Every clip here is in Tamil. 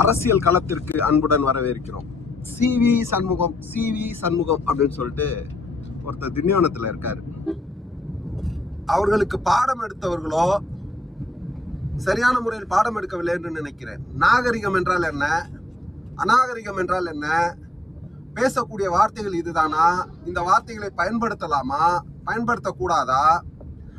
அரசியல் களத்திற்கு அன்புடன் வரவேற்கிறோம். சிவி சண்முகம் சிவி சண்முகம் அப்படின்னு சொல்லிட்டு ஒருத்தர் திண்டிவனத்தில் இருக்காரு. அவர்களுக்கு பாடம் எடுத்தவர்களோ சரியான முறையில் பாடம் எடுக்கவில்லை என்று நினைக்கிறேன். நாகரிகம் என்றால் என்ன? அநாகரிகம் என்றால் என்ன? பேசக்கூடிய வார்த்தைகள் இதுதானா? இந்த வார்த்தைகளை பயன்படுத்தலாமா? பயன்படுத்தக்கூடாதா?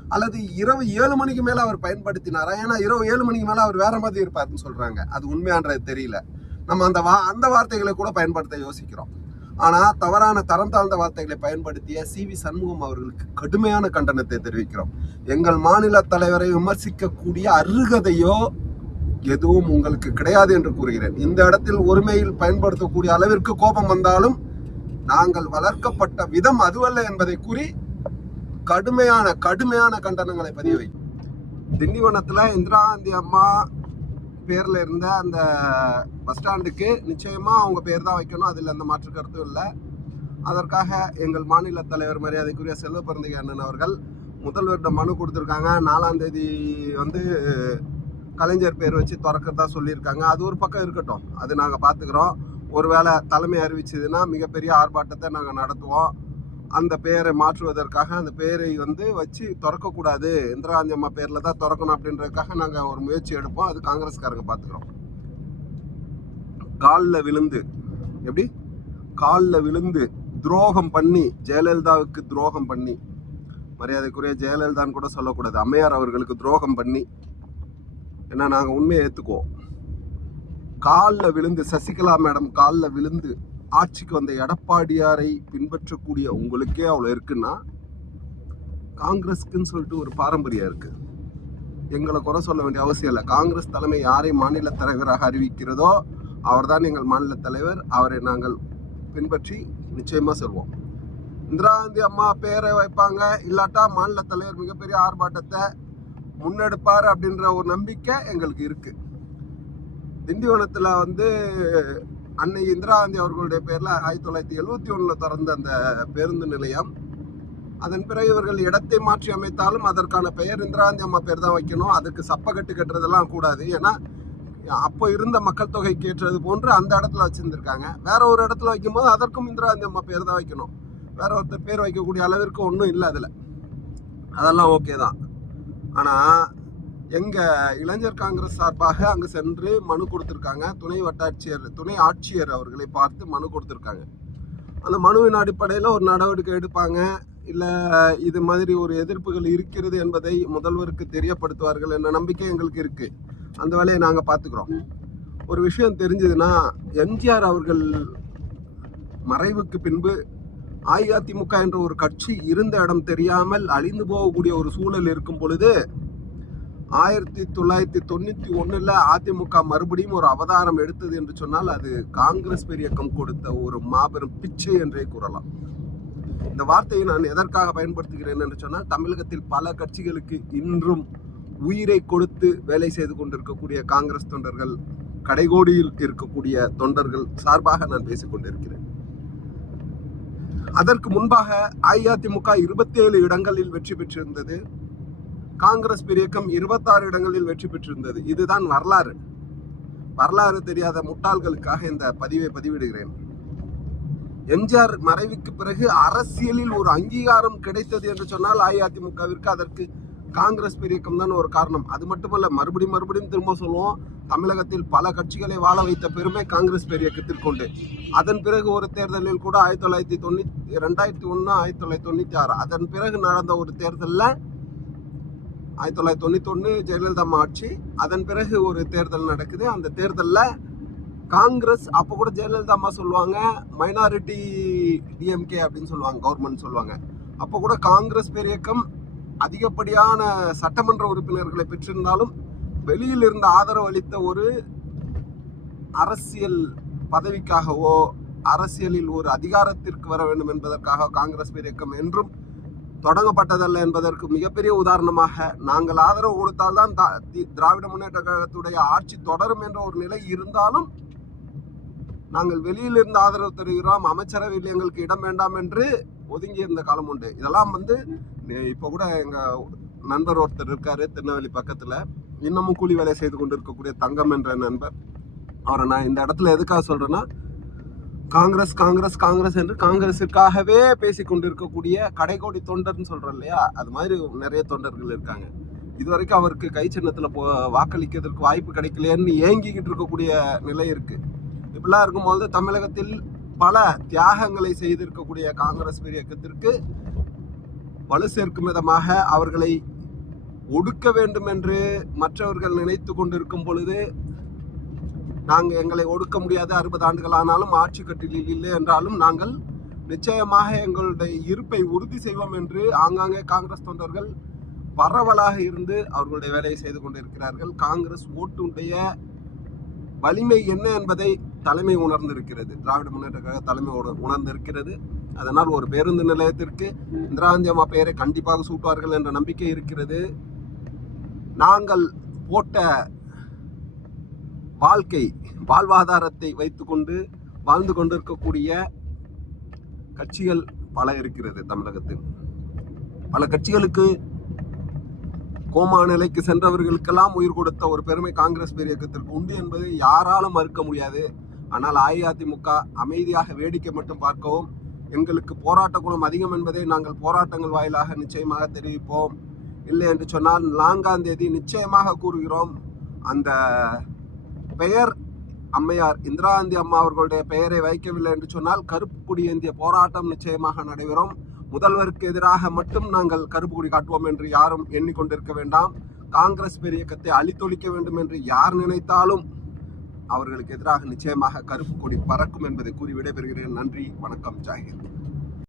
அல்லது இரவு ஏழு மணிக்கு மேல அவர் பயன்படுத்தினாரா? ஏன்னா இரவு ஏழு மணிக்கு மேல அவர் வேற மாதிரி இருப்பாருன்னு சொல்றாங்க. அது உண்மையான்றது தெரியல. நம்ம அந்த வா அந்த வார்த்தைகளை கூட பயன்படுத்த யோசிக்கிறோம். ஆனா தவறான தரம் தாழ்ந்த வார்த்தைகளை பயன்படுத்திய சி. வி. சண்முகம் அவர்களுக்கு கடுமையான கண்டனத்தை தெரிவிக்கிறோம். எங்கள் மாநில தலைவரை விமர்சிக்கக்கூடிய அருகதையோ எதுவும் உங்களுக்கு கிடையாது என்று கூறுகிறேன். இந்த இடத்தில் ஒருமையில் பயன்படுத்தக்கூடிய அளவிற்கு கோபம் வந்தாலும் நாங்கள் வளர்க்கப்பட்ட விதம் அதுவல்ல என்பதை கூறி கடுமையான கடுமையான கண்டனங்களை பதிய வை திண்டிவனத்தில் இந்திரா காந்தி அம்மா பேரில் இருந்த அந்த பஸ் ஸ்டாண்டுக்கு நிச்சயமாக அவங்க பேர் தான் வைக்கணும். அதில் எந்த மாற்று கருத்தும் இல்லை. அதற்காக எங்கள் மாநில தலைவர் மரியாதைக்குரிய செல்வ பிறந்தகை அண்ணன் அவர்கள் முதல்வர்கிட்ட மனு கொடுத்துருக்காங்க. நாலாம் தேதி வந்து கலைஞர் பேர் வச்சு திறக்கிறதா சொல்லியிருக்காங்க. அது ஒரு பக்கம் இருக்கட்டும். அது நாங்கள் பார்த்துக்குறோம் ஒருவேளை தலைமை அறிவிச்சதுன்னா மிகப்பெரிய ஆர்ப்பாட்டத்தை நாங்கள் நடத்துவோம். அந்த பெயரை மாற்றுவதற்காக அந்த பெயரை வந்து வச்சு திறக்கக்கூடாது. இந்திரா காந்தி அம்மா பேரில் தான் திறக்கணும் அப்படின்றதுக்காக நாங்கள் ஒரு முயற்சி எடுப்போம். அது காங்கிரஸ்காரங்க பார்த்துக்கிறோம் காலில் விழுந்து எப்படி? காலில் விழுந்து துரோகம் பண்ணி ஜெயலலிதாவுக்கு துரோகம் பண்ணி மரியாதைக்குரிய ஜெயலலிதான்னு கூட சொல்லக்கூடாது. அம்மையார் அவர்களுக்கு துரோகம் பண்ணி ஏன்னா நாங்கள் உண்மையை ஏற்றுக்குவோம் காலில் விழுந்து சசிகலா மேடம் காலில் விழுந்து ஆட்சிக்கு வந்த எடப்பாடியாரை பின்பற்றக்கூடிய உங்களுக்கே அவ்வளோ இருக்குன்னா காங்கிரஸ்க்குன்னு சொல்லிட்டு ஒரு பாரம்பரியம் இருக்குது எங்களை குறை சொல்ல வேண்டிய அவசியம் இல்லை. காங்கிரஸ் தலைமை யாரை மாநில தலைவராக அறிவிக்கிறதோ அவர்தான் எங்கள் மாநில தலைவர். அவரை நாங்கள் பின்பற்றி நிச்சயமாக செல்வோம். இந்திரா காந்தி அம்மா பேரை வைப்பாங்க. இல்லாட்டா மாநில தலைவர் மிகப்பெரிய ஆர்ப்பாட்டத்தை முன்னெடுப்பார் அப்படின்ற ஒரு நம்பிக்கை எங்களுக்கு இருக்குது திண்டிவனத்தில் வந்து அன்னை இந்திரா காந்தி அவர்களுடைய பேரில் ஆயிரத்தி தொள்ளாயிரத்தி எழுவத்தி ஒன்றில் திறந்த அந்த பேருந்து நிலையம். அதன் பிறகு இவர்கள் இடத்தை மாற்றி அமைத்தாலும் அதற்கான பெயர் இந்திரா காந்தி அம்மா பேர் தான் வைக்கணும். அதுக்கு சப்பக்கட்டு கட்டுறதெல்லாம் கூடாது. ஏன்னா அப்போ இருந்த மக்கள் தொகைக்கு ஏற்றது போன்று அந்த இடத்துல வச்சுருந்துருக்காங்க. வேற ஒரு இடத்துல வைக்கும்போது அதற்கும் இந்திரா காந்தி அம்மா பேர் தான் வைக்கணும். வேற ஒருத்தர் பேர் வைக்கக்கூடிய அளவிற்கு ஒன்றும் இல்லை அதில். அதெல்லாம் ஓகே தான். ஆனால் எங்கள் இளைஞர் காங்கிரஸ் சார்பாக அங்கு சென்று மனு கொடுத்துருக்காங்க. துணை வட்டாட்சியர் துணை ஆட்சியர் அவர்களை பார்த்து மனு கொடுத்துருக்காங்க. அந்த மனுவின் அடிப்படையில் ஒரு நடவடிக்கை எடுப்பாங்க. இல்லை இது மாதிரி ஒரு எதிர்ப்புகள் இருக்கிறது என்பதை முதல்வருக்கு தெரியப்படுத்துவார்கள் என்ற நம்பிக்கை எங்களுக்கு இருக்குது அந்த வேலையை நாங்கள் பார்த்துக்குறோம். ஒரு விஷயம் தெரிஞ்சதுன்னா எம்ஜிஆர் அவர்கள் மறைவுக்கு பின்பு அஇஅதிமுக என்ற ஒரு கட்சி இருந்த இடம் தெரியாமல் அழிந்து போகக்கூடிய ஒரு சூழல் இருக்கும் பொழுது ஆயிரத்தி தொள்ளாயிரத்தி தொண்ணூத்தி ஒன்றில் அதிமுக மறுபடியும் ஒரு அவதாரம் எடுத்தது என்று சொன்னால் அது காங்கிரஸ் பெரியக்கம் கொடுத்த ஒரு மாபெரும் பிச்சை என்றே கூறலாம். இந்த வார்த்தையை நான் எதற்காக பயன்படுத்துகிறேன் என்று சொன்னால் தமிழகத்தில் பல கட்சிகளுக்கு இன்றும் உயிரை கொடுத்து வேலை செய்து கொண்டிருக்கக்கூடிய காங்கிரஸ் தொண்டர்கள் கடைகோடியில் இருக்கக்கூடிய தொண்டர்கள் சார்பாக நான் பேசிக் கொண்டிருக்கிறேன். அதற்கு முன்பாக அஇஅதிமுக இருபத்தி ஏழு இடங்களில் வெற்றி பெற்றிருந்தது. காங்கிரஸ் பிரியக்கம் இருபத்தாறு இடங்களில் வெற்றி பெற்றிருந்தது. இதுதான் வரலாறு. வரலாறு தெரியாத முட்டாள்களுக்காக இந்த பதிவை பதிவிடுகிறேன். எம்ஜிஆர் மறைவுக்கு பிறகு அரசியலில் ஒரு அங்கீகாரம் கிடைத்தது என்று சொன்னால் அஇஅதிமுகவிற்கு அதற்கு காங்கிரஸ் பெரியக்கம் தான் ஒரு காரணம். அது மட்டுமல்ல மறுபடியும் மறுபடியும் திரும்ப சொல்லுவோம் தமிழகத்தில் பல கட்சிகளை வாழ வைத்த பெருமை காங்கிரஸ் பெரியக்கத்திற்கு உண்டு. அதன் பிறகு ஒரு தேர்தலில் கூட ஆயிரத்தி தொள்ளாயிரத்தி தொண்ணூத்தி ரெண்டாயிரத்தி ஒன்று ஆயிரத்தி தொள்ளாயிரத்தி தொண்ணூற்றி ஆறு. அதன் பிறகு நடந்த ஒரு தேர்தலில் ஆயிரத்தி தொள்ளாயிரத்தி தொண்ணூத்தி ஒன்று ஜெயலலிதா ஆட்சி அதன் பிறகு ஒரு தேர்தல் நடக்குது. அந்த தேர்தலில் காங்கிரஸ் அப்போ கூட ஜெயலலிதா அம்மா சொல்லுவாங்க மைனாரிட்டி டிஎம்கே அப்படின்னு சொல்லுவாங்க கவர்மெண்ட் சொல்லுவாங்க. அப்போ கூட காங்கிரஸ் பேரியக்கம் அதிகப்படியான சட்டமன்ற உறுப்பினர்களை பெற்றிருந்தாலும் வெளியில் இருந்து ஆதரவு அளித்த ஒரு அரசியல் பதவிக்காகவோ அரசியலில் ஒரு அதிகாரத்திற்கு வர வேண்டும் என்பதற்காக காங்கிரஸ் பேரியக்கம் என்றும் தொடங்கப்பட்டதல்ல என்பதற்கு மிகப்பெரிய உதாரணமாக நாங்கள் ஆதரவு கொடுத்தால்தான் தா- தி- திராவிட முன்னேற்ற கழகத்துடைய ஆட்சி தொடரும் என்ற ஒரு நிலை இருந்தாலும் நாங்கள் வெளியில் இருந்து ஆதரவு தருகிறோம் அமைச்சரவையில் எங்களுக்கு இடம் வேண்டாம் என்று ஒதுங்கி இருந்த காலம் உண்டு. இதெல்லாம் வந்து இப்போ கூட எங்கள் நண்பர் ஒருத்தர் இருக்காரு திருநெல்வேலி பக்கத்தில். இன்னமும் கூலி வேலை செய்து கொண்டிருக்கக்கூடிய தங்கம் என்ற நண்பர். அவரை நான் இந்த இடத்துல எதுக்காக சொல்கிறேன்னா காங்கிரஸ் காங்கிரஸ் காங்கிரஸ் என்று காங்கிரஸுக்காகவே பேசி கொண்டிருக்கக்கூடிய கடைகோடி தொண்டர்னு சொல்கிறோம் இல்லையா? அது மாதிரி நிறைய தொண்டர்கள் இருக்காங்க. இதுவரைக்கும் அவருக்கு கை சின்னத்தில் போ வாக்களிக்கிறதுக்கு வாய்ப்பு கிடைக்கலையேன்னு ஏங்கிக்கிட்டு இருக்கக்கூடிய நிலை இருக்குது இப்படிலாம் இருக்கும்போது தமிழகத்தில் பல தியாகங்களை செய்திருக்கக்கூடிய காங்கிரஸ் இயக்கத்திற்கு வலு சேர்க்கும் விதமாக அவர்களை ஒடுக்க வேண்டும் என்று மற்றவர்கள் நினைத்து கொண்டிருக்கும் பொழுது நாங்கள் எங்களை ஒடுக்க முடியாது அறுபது ஆண்டுகள் ஆனாலும் ஆட்சி கட்டிலில் இல்லை என்றாலும் நாங்கள் நிச்சயமாக எங்களுடைய இருப்பை உறுதி செய்வோம் என்று ஆங்காங்கே காங்கிரஸ் தொண்டர்கள் பரவலாக இருந்து அவர்களுடைய வேலையை செய்து கொண்டிருக்கிறார்கள். காங்கிரஸ் ஓட்டுடைய வலிமை என்ன என்பதை தலைமை உணர்ந்திருக்கிறது. திராவிட முன்னேற்ற கழக தலைமை உணர்ந்திருக்கிறது. அதனால் ஒரு பேருந்து நிலையத்திற்கு இந்திரா காந்தி அம்மா பெயரை கண்டிப்பாக சூட்டுவார்கள் என்ற நம்பிக்கை இருக்கிறது. நாங்கள் போட்ட வாழ்க்கை வாழ்வாதாரத்தை வைத்துக்கொண்டு வாழ்ந்து கொண்டிருக்கக்கூடிய கட்சிகள் பல இருக்கிறது தமிழகத்தில். பல கட்சிகளுக்கு கோமா நிலைக்கு சென்றவர்களுக்கெல்லாம் உயிர் கொடுத்த ஒரு பெருமை காங்கிரஸ் பேர் இயக்கத்திற்கு உண்டு என்பதை யாராலும் மறுக்க முடியாது. ஆனால் அஇஅதிமுக அமைதியாக வேடிக்கை மட்டும் பார்க்கவும் எங்களுக்கு போராட்ட குணம் அதிகம் என்பதை நாங்கள் போராட்டங்கள் வாயிலாக நிச்சயமாக தெரிவிப்போம். இல்லை என்று சொன்னால் நான்காம் தேதி நிச்சயமாக கூறுகிறோம். அந்த பெயர் அம்மையார் இந்திரா காந்தி அம்மா அவர்களுடைய பெயரை வைக்கவில்லை என்று சொன்னால் கருப்பு குடி ஏந்திய போராட்டம் நிச்சயமாக நடைபெறும். முதல்வருக்கு எதிராக மட்டும் நாங்கள் கருப்பு குடி காட்டுவோம் என்று யாரும் எண்ணிக்கொண்டிருக்க வேண்டாம். காங்கிரஸ் பெரியக்கத்தை அழித்தொழிக்க வேண்டும் என்று யார் நினைத்தாலும் அவர்களுக்கு எதிராக நிச்சயமாக கருப்பு கொடி பறக்கும் என்பதை கூறி விடைபெறுகிறேன். நன்றி வணக்கம் ஜாகிர்